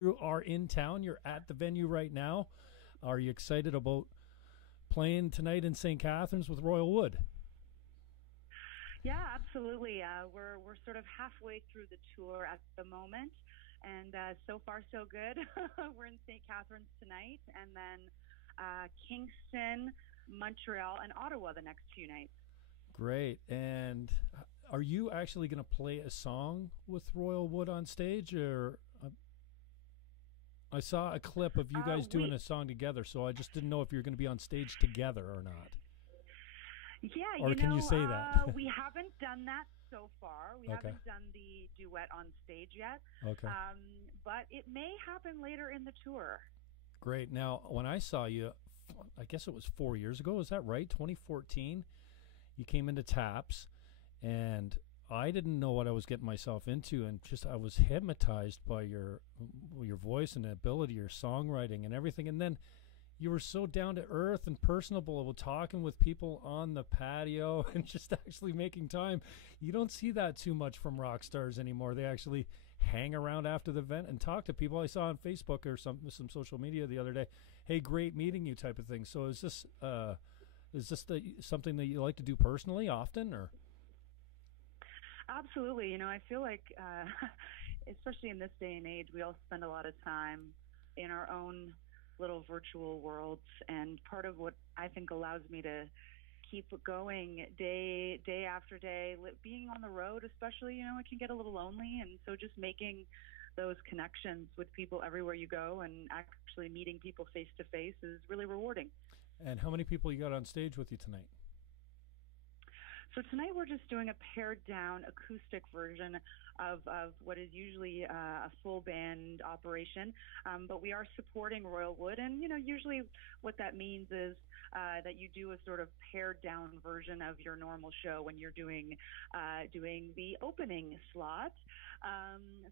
You are in town. You're at the venue right now. Are you excited about playing tonight in St. Catharines with Royal Wood? Yeah, absolutely. We're sort of halfway through the tour at the moment, and so far so good. We're in St. Catharines tonight, and then Kingston, Montreal, and Ottawa the next few nights. Great. And are you actually going to play a song with Royal Wood on stage, or I saw a clip of you guys doing a song together, so I just didn't know if you're going to be on stage together or not. Yeah, or can you say that? We haven't done that so far. We haven't done the duet on stage yet. Okay. But it may happen later in the tour. Great. Now, when I saw you, I guess it was 4 years ago. Is that right? 2014. You came into TAPS, and I didn't know what I was getting myself into, and just I was hypnotized by your voice and ability, your songwriting and everything. And then you were so down to earth and personable about talking with people on the patio and just actually making time. You don't see that too much from rock stars anymore. They actually hang around after the event and talk to people. I saw on Facebook or some social media the other day, hey, great meeting you type of thing. So is this something that you like to do personally often, or? Absolutely. I feel like, especially in this day and age, we all spend a lot of time in our own little virtual worlds, and part of what I think allows me to keep going day after day, being on the road especially, it can get a little lonely, and so just making those connections with people everywhere you go and actually meeting people face to face is really rewarding. And how many people you got on stage with you tonight? So tonight we're just doing a pared down acoustic version of what is usually a full band operation, but we are supporting Royal Wood, and usually what that means is that you do a sort of pared down version of your normal show when you're doing the opening slot.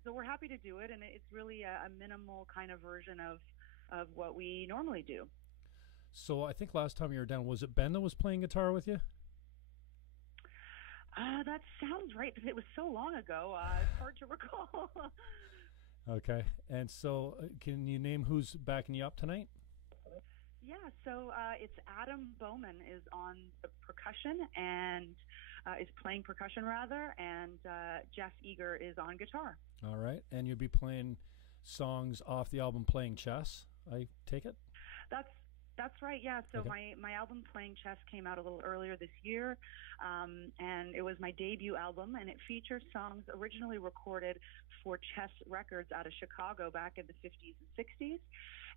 So we're happy to do it, and it's really a minimal kind of version of what we normally do. So I think last time you were down, was it Ben that was playing guitar with you? That sounds right, because it was so long ago. It's hard to recall. Okay. And so can you name who's backing you up tonight? Yeah, so it's Adam Bowman is on the percussion and is playing percussion, rather, and Jeff Eager is on guitar. All right. And you'll be playing songs off the album Playing Chess, I take it? That's right, yeah. So my album Playing Chess came out a little earlier this year, and it was my debut album, and it features songs originally recorded for Chess Records out of Chicago back in the 50s and 60s.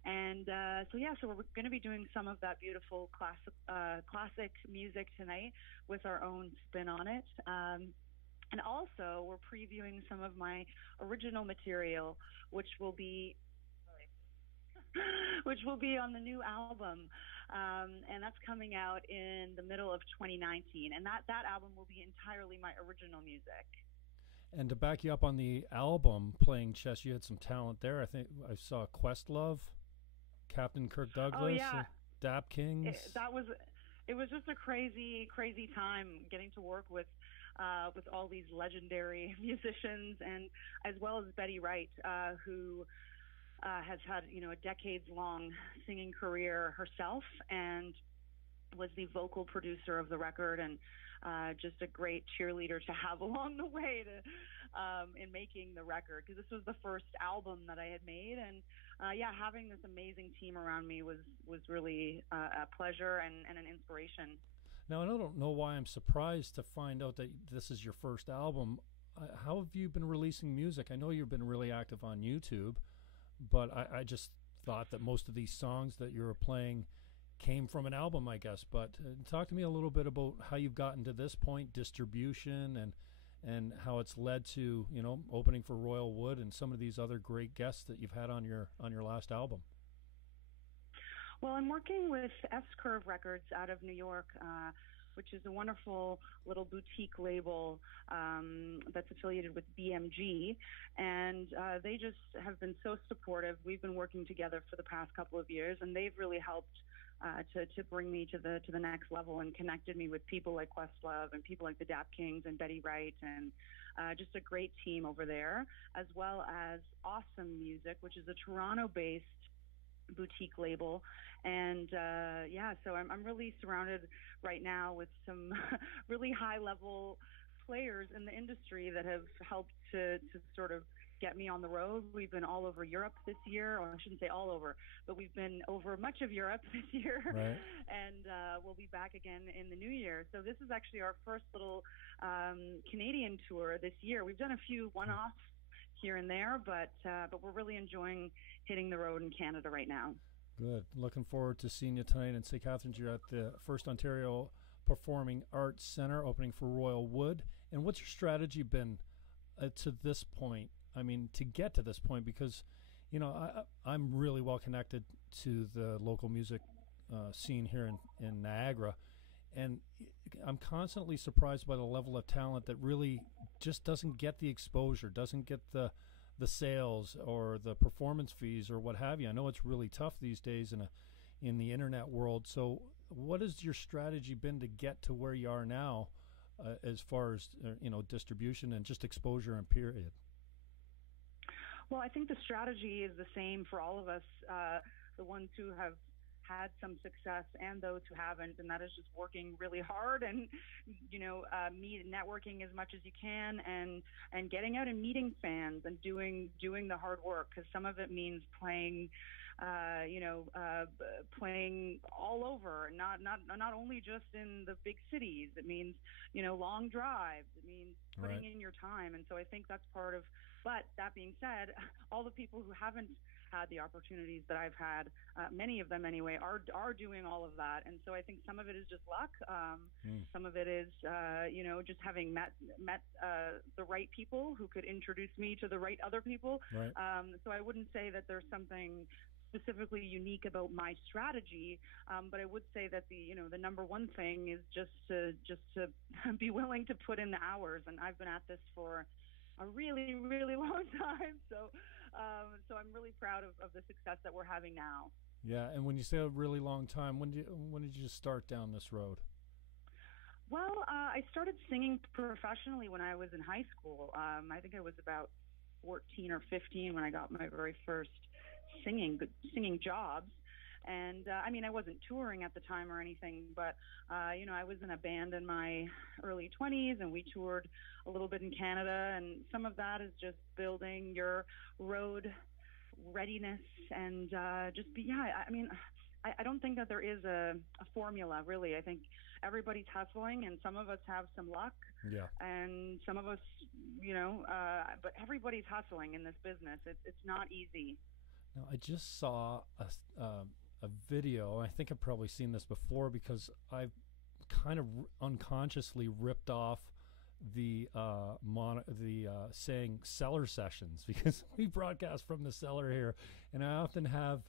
And so we're going to be doing some of that beautiful classic music tonight with our own spin on it. And also, we're previewing some of my original material, which will be on the new album, and that's coming out in the middle of 2019, and that album will be entirely my original music. And to back you up on the album Playing Chess, you had some talent there. I think I saw Questlove, Captain Kirk Douglas, Dap Kings. It was just a crazy time getting to work with all these legendary musicians, and as well as Betty Wright, who has had a decades-long singing career herself, and was the vocal producer of the record, and just a great cheerleader to have along the way in making the record, because this was the first album that I had made, and having this amazing team around me was really a pleasure and an inspiration. Now, I don't know why I'm surprised to find out that this is your first album. How have you been releasing music? I know you've been really active on YouTube, but I just thought that most of these songs that you were playing came from an album, I guess. But talk to me a little bit about how you've gotten to this point, distribution, and how it's led to opening for Royal Wood and some of these other great guests that you've had on your last album. Well, I'm working with S-Curve Records out of New York, which is a wonderful little boutique label that's affiliated with BMG, and they just have been so supportive. We've been working together for the past couple of years, and they've really helped to bring me to the next level, and connected me with people like Questlove and people like the Dap Kings and Betty Wright, and just a great team over there, as well as Awesome Music, which is a Toronto-based boutique label. And so I'm really surrounded right now with some really high-level players in the industry that have helped to sort of get me on the road. We've been all over Europe this year, or I shouldn't say all over, but we've been over much of Europe this year. Right. And we'll be back again in the new year. So this is actually our first little Canadian tour this year. We've done a few one-offs here and there, but we're really enjoying hitting the road in Canada right now. Good. Looking forward to seeing you tonight in St. Catharines. You're at the First Ontario Performing Arts Centre, opening for Royal Wood. And what's your strategy been to this point? I mean, to get to this point, because, you know, I'm really well connected to the local music scene here in Niagara, and I'm constantly surprised by the level of talent that really just doesn't get the exposure, doesn't get the sales or the performance fees or what have you. I know it's really tough these days in the internet world. So what has your strategy been to get to where you are now, as far as distribution and just exposure and period? Well, I think the strategy is the same for all of us, the ones who have had some success and those who haven't, and that is just working really hard and, networking as much as you can and getting out and meeting fans and doing the hard work, because some of it means playing playing all over, not only just in the big cities. It means, long drives. It means putting in your time. And so I think that's part of, but that being said, all the people who haven't had the opportunities that I've had, many of them anyway, are doing all of that. And so I think some of it is just luck. Some of it is, just having met the right people who could introduce me to the right other people. Right. So I wouldn't say that there's something specifically unique about my strategy, but I would say that the number one thing is just to be willing to put in the hours. And I've been at this for a really, really long time. So I'm really proud of the success that we're having now. Yeah, and when you say a really long time, when did you start down this road? Well, I started singing professionally when I was in high school. I think I was about 14 or 15 when I got my very first singing jobs. And I wasn't touring at the time or anything, but I was in a band in my early 20s, and we toured a little bit in Canada. And some of that is just building your road readiness and I don't think that there is a formula, really. I think everybody's hustling, and some of us have some luck. Yeah. And some of us, but everybody's hustling in this business. It's not easy. Now, I just saw a video. I think I've probably seen this before, because I've kind of unconsciously ripped off the saying cellar sessions, because we broadcast from the cellar here, and I often have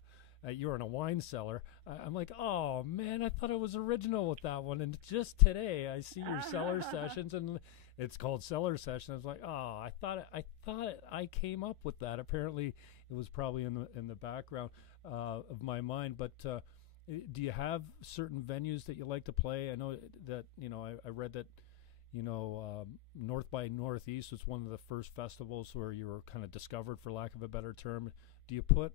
you're in a wine cellar. I'm like, oh man, I thought it was original with that one, and just today I see your cellar sessions, and it's called Cellar Session. I was like, oh, I thought I came up with that. Apparently, it was probably in the background of my mind. But do you have certain venues that you like to play? I know that I read that North by Northeast was one of the first festivals where you were kind of discovered, for lack of a better term. Do you put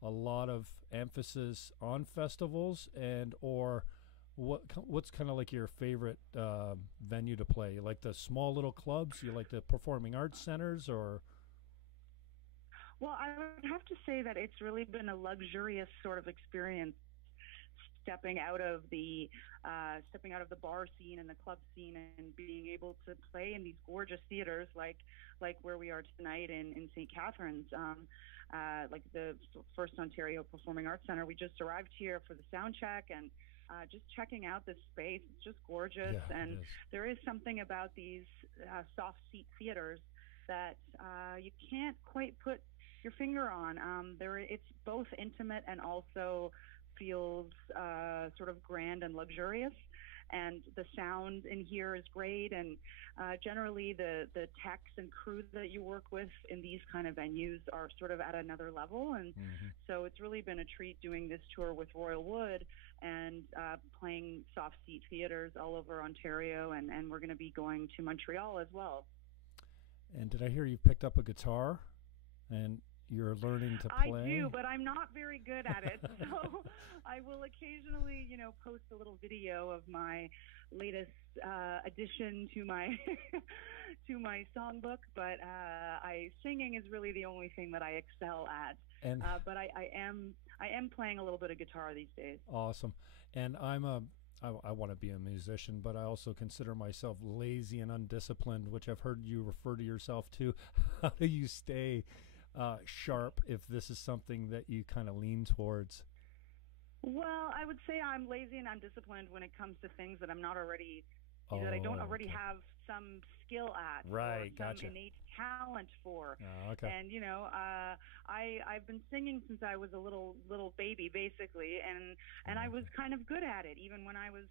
a lot of emphasis on festivals, and or what's kind of like your favorite venue to play? You like the small little clubs? You like the performing arts centers, or? Well, I would have to say that it's really been a luxurious sort of experience, stepping out of the bar scene and the club scene, and being able to play in these gorgeous theaters like where we are tonight in St. Catharines, like the First Ontario Performing Arts Centre. We just arrived here for the soundcheck, and just checking out this space. It's just gorgeous. Yeah, and there is something about these soft seat theaters that you can't quite put your finger on. It's both intimate and also feels sort of grand and luxurious, and the sound in here is great, and generally the techs and crew that you work with in these kind of venues are sort of at another level, and so it's really been a treat doing this tour with Royal Wood and playing soft seat theaters all over Ontario, and we're going to be going to Montreal as well. And did I hear you picked up a guitar and you're learning to play? I do, but I'm not very good at it. So I will occasionally, post a little video of my latest addition to my to my songbook. But singing is really the only thing that I excel at. And but I am playing a little bit of guitar these days. Awesome. And I want to be a musician, but I also consider myself lazy and undisciplined, which I've heard you refer to yourself to. How do you stay sharp if this is something that you kind of lean towards? Well, I would say I'm lazy and undisciplined when it comes to things that I'm not already, that I don't already have some skill at, right? Or some Gotcha. innate talent for. Okay. And I've been singing since I was a little baby, basically, and I was kind of good at it even when I was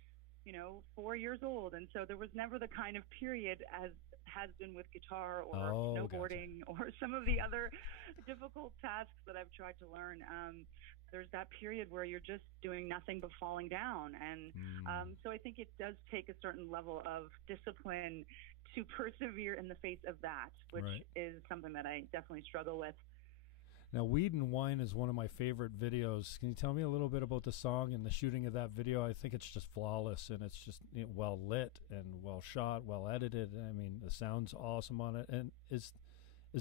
4 years old. And so there was never the kind of period as has been with guitar or snowboarding, gotcha. or some of the other difficult tasks that I've tried to learn. There's that period where you're just doing nothing but falling down. And so I think it does take a certain level of discipline to persevere in the face of that, which right. is something that I definitely struggle with. Now, Weed and Wine is one of my favorite videos. Can you tell me a little bit about the song and the shooting of that video? I think it's just flawless, and it's just well lit and well shot, well edited. I mean, the sound's awesome on it. And is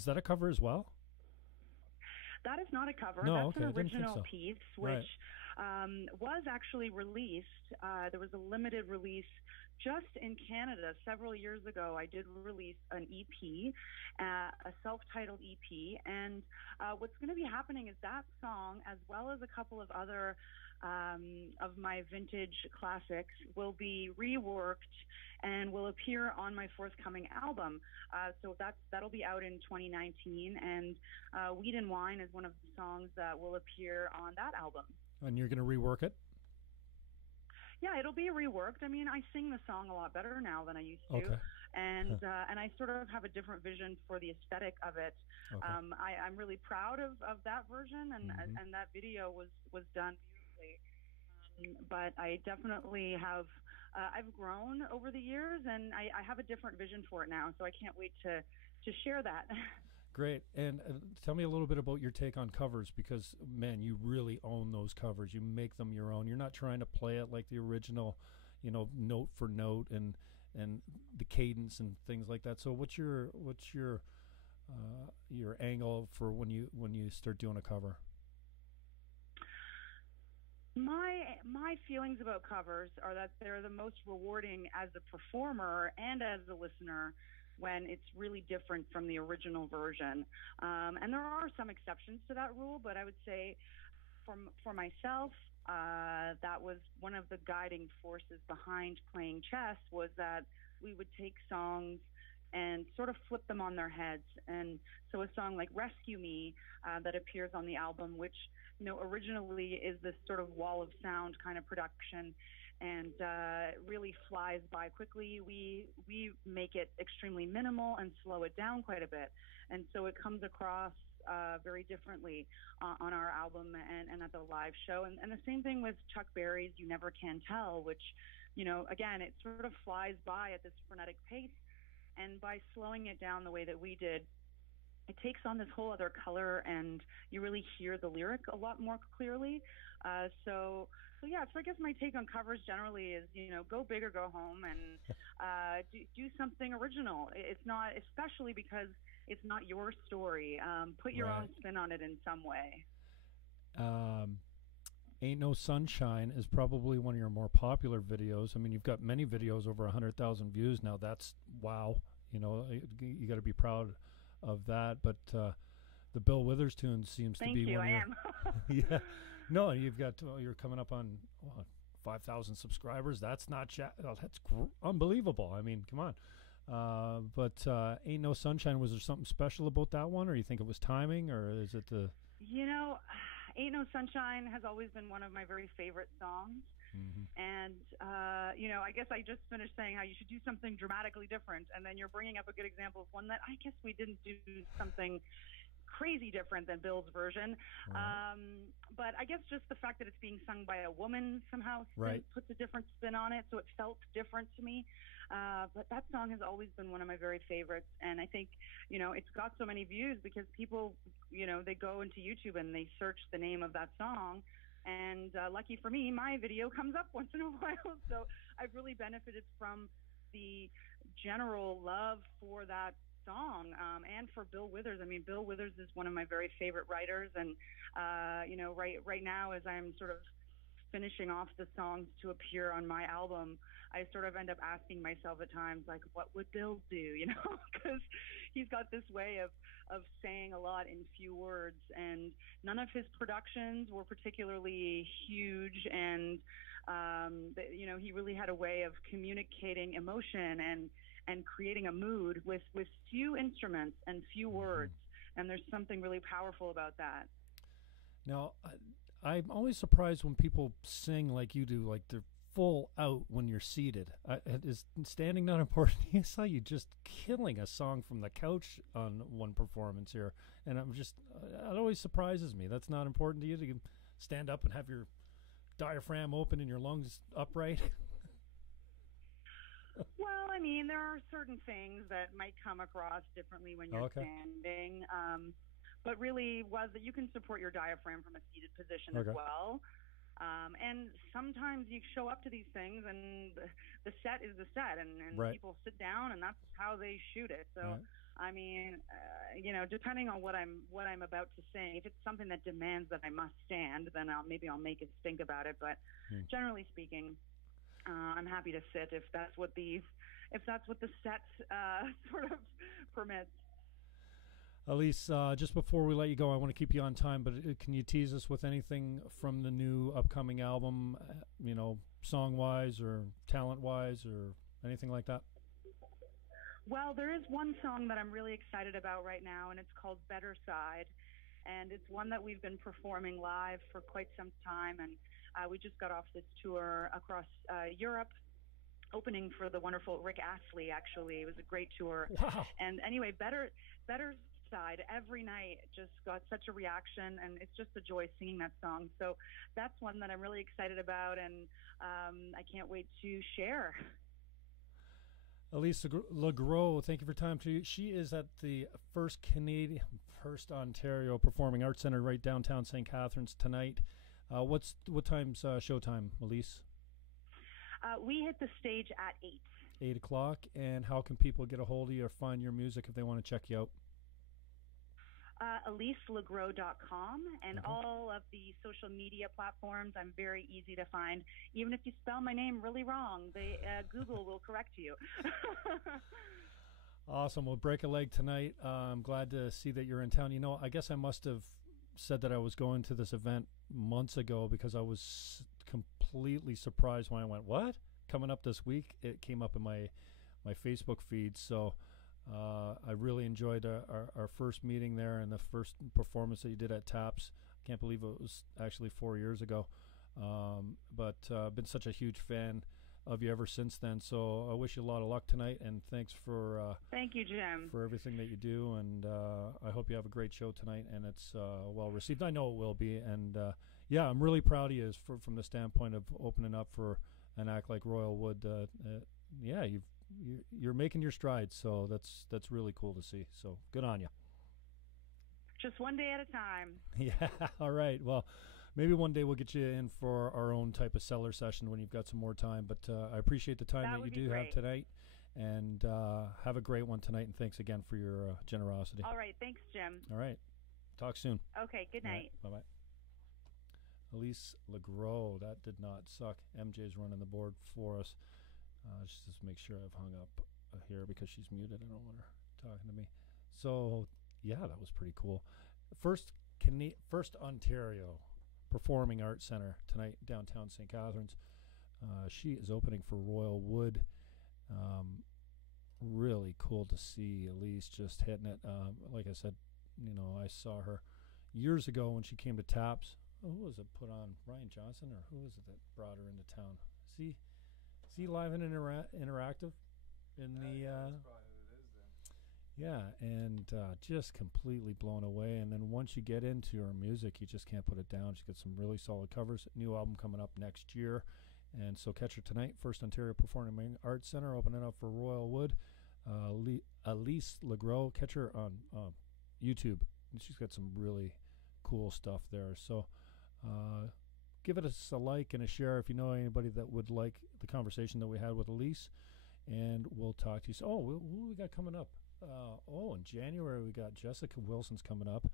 that a cover as well? That is not a cover. No, That's okay, an original piece, which right. Was actually released. There was a limited release just in Canada several years ago. I did release an EP, a self-titled EP, and what's going to be happening is that song, as well as a couple of other of my vintage classics, will be reworked and will appear on my forthcoming album. So that'll be out in 2019, and Weed and Wine is one of the songs that will appear on that album. And you're going to rework it? Yeah, it'll be reworked. I mean, I sing the song a lot better now than I used to, okay. and I sort of have a different vision for the aesthetic of it. Okay. I'm really proud of that version, and and that video was done beautifully. But I definitely have I've grown over the years, and I have a different vision for it now. So I can't wait to share that. Great. And tell me a little bit about your take on covers, because, man, you really own those covers. You make them your own. You're not trying to play it like the original, note for note and the cadence and things like that. So what's your angle for when you start doing a cover? My feelings about covers are that they're the most rewarding as a performer and as a listener when it's really different from the original version. And there are some exceptions to that rule, but I would say for myself, that was one of the guiding forces behind playing chess, was that we would take songs and sort of flip them on their heads. And so a song like Rescue Me that appears on the album, which originally is this sort of wall of sound kind of production, and really flies by quickly. We make it extremely minimal and slow it down quite a bit, and so it comes across very differently on our album and at the live show. And the same thing with Chuck Berry's You Never Can Tell, which again, it sort of flies by at this frenetic pace, and by slowing it down the way that we did, it takes on this whole other color, and you really hear the lyric a lot more clearly. So I guess my take on covers generally is, go big or go home, and do something original. It's not, especially because it's not your story. Put your right. own spin on it in some way. Ain't No Sunshine is probably one of your more popular videos. I mean, you've got many videos over 100,000 views now. That's wow. You got to be proud of that. But the Bill Withers tune seems Thank to be you, one of I your... am. Yeah. No, you're coming up on 5,000 subscribers. That's not that's unbelievable. I mean, come on. But Ain't No Sunshine, was there something special about that one, or you think it was timing, or is it the... Ain't No Sunshine has always been one of my very favorite songs. Mm-hmm. And, I guess I just finished saying how you should do something dramatically different, and then you're bringing up a good example of one that I guess we didn't do something crazy different than Bill's version. Right. But I guess just the fact that it's being sung by a woman somehow Right. puts a different spin on it, so it felt different to me. But that song has always been one of my very favorites, and I think, it's got so many views because people, they go into YouTube and they search the name of that song, and lucky for me, my video comes up once in a while, so I've really benefited from the general love for that song, and for Bill Withers. I mean, Bill Withers is one of my very favorite writers, and right now, as I'm sort of finishing off the songs to appear on my album, I sort of end up asking myself at times, like, what would Bill do? Because he's got this way of saying a lot in few words, and none of his productions were particularly huge, and he really had a way of communicating emotion and creating a mood with few instruments and few words, and there's something really powerful about that. Now, I'm always surprised when people sing like you do, like they're full out when you're seated. Is standing not important? I saw you just killing a song from the couch on one performance here, and it always surprises me. That's not important to you, to stand up and have your diaphragm open and your lungs upright? Well, I mean, there are certain things that might come across differently when you're standing, but really was that you can support your diaphragm from a seated position as well. And sometimes you show up to these things and the set is the set, and people sit down and that's how they shoot it. So, I mean, depending on what I'm about to sing, if it's something that demands that I must stand, then I'll make it stink about it. But generally speaking, I'm happy to sit if that's what the set sort of permits. Elise, just before we let you go, I want to keep you on time, but can you tease us with anything from the new upcoming album, song-wise or talent-wise or anything like that? Well, there is one song that I'm really excited about right now, and it's called Better Side, and it's one that we've been performing live for quite some time, and we just got off this tour across Europe, opening for the wonderful Rick Astley, actually. It was a great tour. Wow. And anyway, Better Side, every night just got such a reaction, and it's just a joy singing that song. So that's one that I'm really excited about, and I can't wait to share. Elise LeGrow, thank you for your time. She is at the First Ontario Performing Arts Centre right downtown St. Catharines tonight. What time's showtime, Elise? We hit the stage at 8. 8 o'clock. And how can people get a hold of you or find your music if they want to check you out? EliseLeGrow.com, and all of the social media platforms. I'm very easy to find. Even if you spell my name really wrong, Google will correct you. Awesome. We'll break a leg tonight. I'm glad to see that you're in town. I guess I must have said that I was going to this event months ago because I was completely surprised when I went, what? Coming up this week, it came up in my Facebook feed. So I really enjoyed our first meeting there and the first performance that you did at TAPS. I can't believe it was actually 4 years ago. But been such a huge fan of you ever since then. So I wish you a lot of luck tonight, and thanks for thank you, Jim, for everything that you do. And I hope you have a great show tonight, and it's well received. I know it will be. And I'm really proud of you from the standpoint of opening up for an act like Royal Wood. You're making your strides, so that's really cool to see. So good on you. Just one day at a time. Yeah. All right. Well, maybe one day we'll get you in for our own type of cellar session when you've got some more time. But I appreciate the time that you do have tonight, and have a great one tonight. And thanks again for your generosity. All right. Thanks, Jim. All right. Talk soon. Okay. Good night. Right, bye-bye. Elise LeGrow. That did not suck. MJ's running the board for us. Just make sure I've hung up here because she's muted. I don't want her talking to me. So, yeah, that was pretty cool. First Ontario Performing Arts Centre tonight, downtown St. Catharines. She is opening for Royal Wood. Really cool to see Elise just hitting it. Like I said, I saw her years ago when she came to TAPS. Who was it put on? Ryan Johnson, or who was it that brought her into town? Is he live and interactive in the? That's probably who it is then. Yeah, and just completely blown away. And then once you get into her music, you just can't put it down. She's got some really solid covers. New album coming up next year. And so catch her tonight, First Ontario Performing Arts Centre, opening up for Royal Wood. Elise LeGrow, catch her on YouTube. And she's got some really cool stuff there. So give it a like and a share if you know anybody that would like the conversation that we had with Elise. And we'll talk to you. So, who we got coming up? In January we got Jessica Wilson's coming up.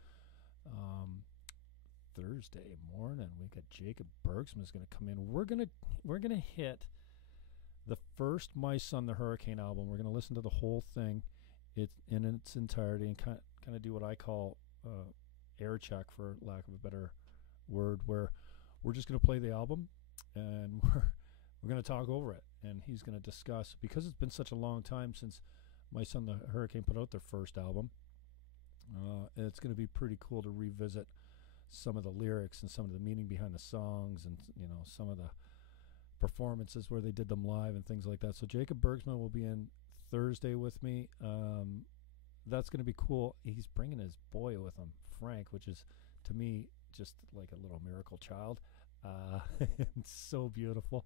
Thursday morning we got Jacob Bergsman's going to come in. We're gonna hit the first Mice on the Hurricane album. We're going to listen to the whole thing, in its entirety, and kind of do what I call air check, for lack of a better word, where we're just going to play the album and we're going to talk over it, and he's going to discuss, because it's been such a long time since Mice on the Hurricane put out their first album. It's going to be pretty cool to revisit some of the lyrics and some of the meaning behind the songs, and some of the performances where they did them live and things like that. So Jacob Bergsman will be in Thursday with me. That's going to be cool. He's bringing his boy with him, Frank, which is, to me, just like a little miracle child. It's so beautiful.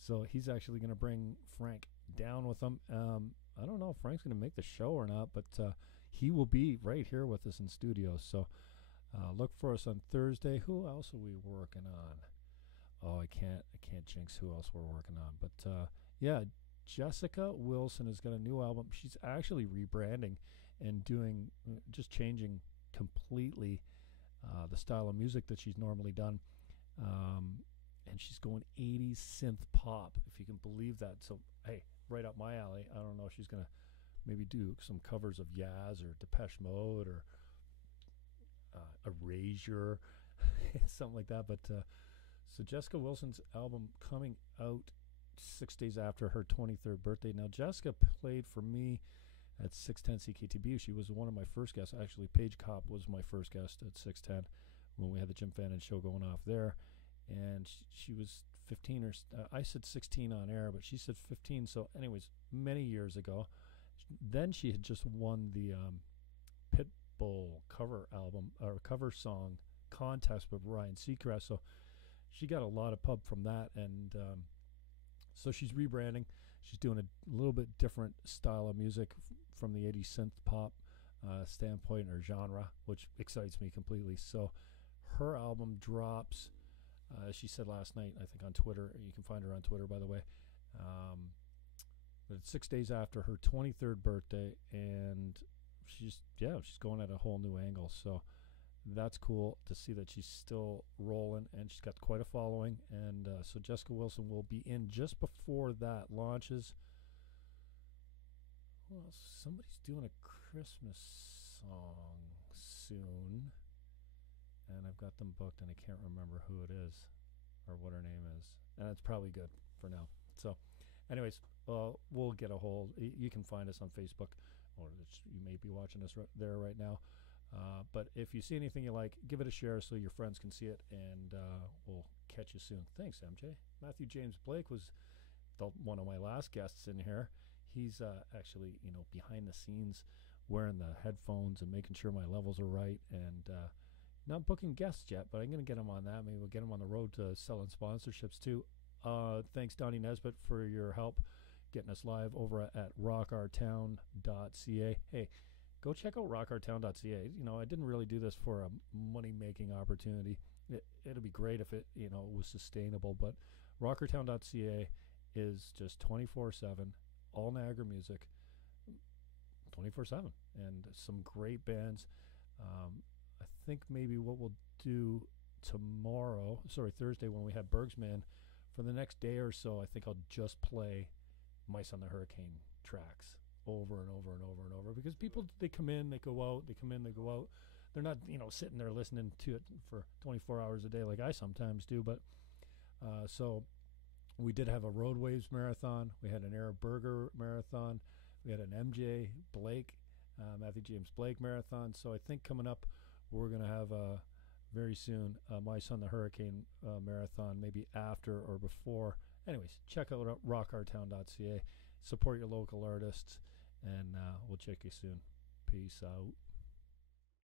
So he's actually going to bring Frank down with him. I don't know if Frank's going to make the show or not, but he will be right here with us in studio. So look for us on Thursday. Who else are we working on? Oh, I can't jinx who else we're working on. But yeah, Jessica Wilson has got a new album. She's actually rebranding and just changing completely the style of music that she's normally done. And she's going 80s synth pop, if you can believe that. So, hey, right up my alley. I don't know if she's going to maybe do some covers of Yaz or Depeche Mode or Erasure, something like that. But so Jessica Wilson's album coming out 6 days after her 23rd birthday. Now, Jessica played for me at 610 CKTB. She was one of my first guests. Actually, Paige Kopp was my first guest at 610 when we had the Jim Fannon Show going off there. And she was 15 I said 16 on air, but she said 15. So anyways, many years ago. Then she had just won the Pitbull cover album or cover song contest with Ryan Seacrest. So she got a lot of pub from that. And so she's rebranding. She's doing a little bit different style of music from the 80s synth pop standpoint or genre, which excites me completely. So her album drops, she said last night, I think on Twitter. You can find her on Twitter, by the way. But it's 6 days after her 23rd birthday, and she's going at a whole new angle. So that's cool to see that she's still rolling, and she's got quite a following. And so Jessica Wilson will be in just before that launches. Well, somebody's doing a Christmas song soon, and I've got them booked, and I can't remember who it is or what her name is. And it's probably good for now. So anyways, we'll get a hold. You can find us on Facebook, or you may be watching us there right now. But if you see anything you like, give it a share so your friends can see it, and we'll catch you soon. Thanks, MJ. Matthew James Blake was one of my last guests in here. He's actually, behind the scenes, wearing the headphones and making sure my levels are right, and not booking guests yet, but I'm going to get him on that. Maybe we'll get him on the road to selling sponsorships too. Thanks, Donnie Nesbitt, for your help getting us live over at rockourtown.ca. Hey, go check out rockourtown.ca. I didn't really do this for a money-making opportunity. It'd be great if it, was sustainable, but rockourtown.ca is just 24/7, all Niagara music, 24/7, and some great bands. I think maybe what we'll do Thursday, when we have Bergsman, for the next day or so, I think I'll just play Mice on the Hurricane tracks over and over and over and over, because people, they come in, they go out, they come in, they go out. They're not, sitting there listening to it for 24 hours a day like I sometimes do. But so we did have a Roadwaves marathon. We had an Arab Burger marathon. We had an MJ Blake, Matthew James Blake marathon. So I think coming up, we're going to have very soon Mice on the Hurricane marathon, maybe after or before. Anyways, check out rockourtown.ca. Support your local artists, and we'll check you soon. Peace out.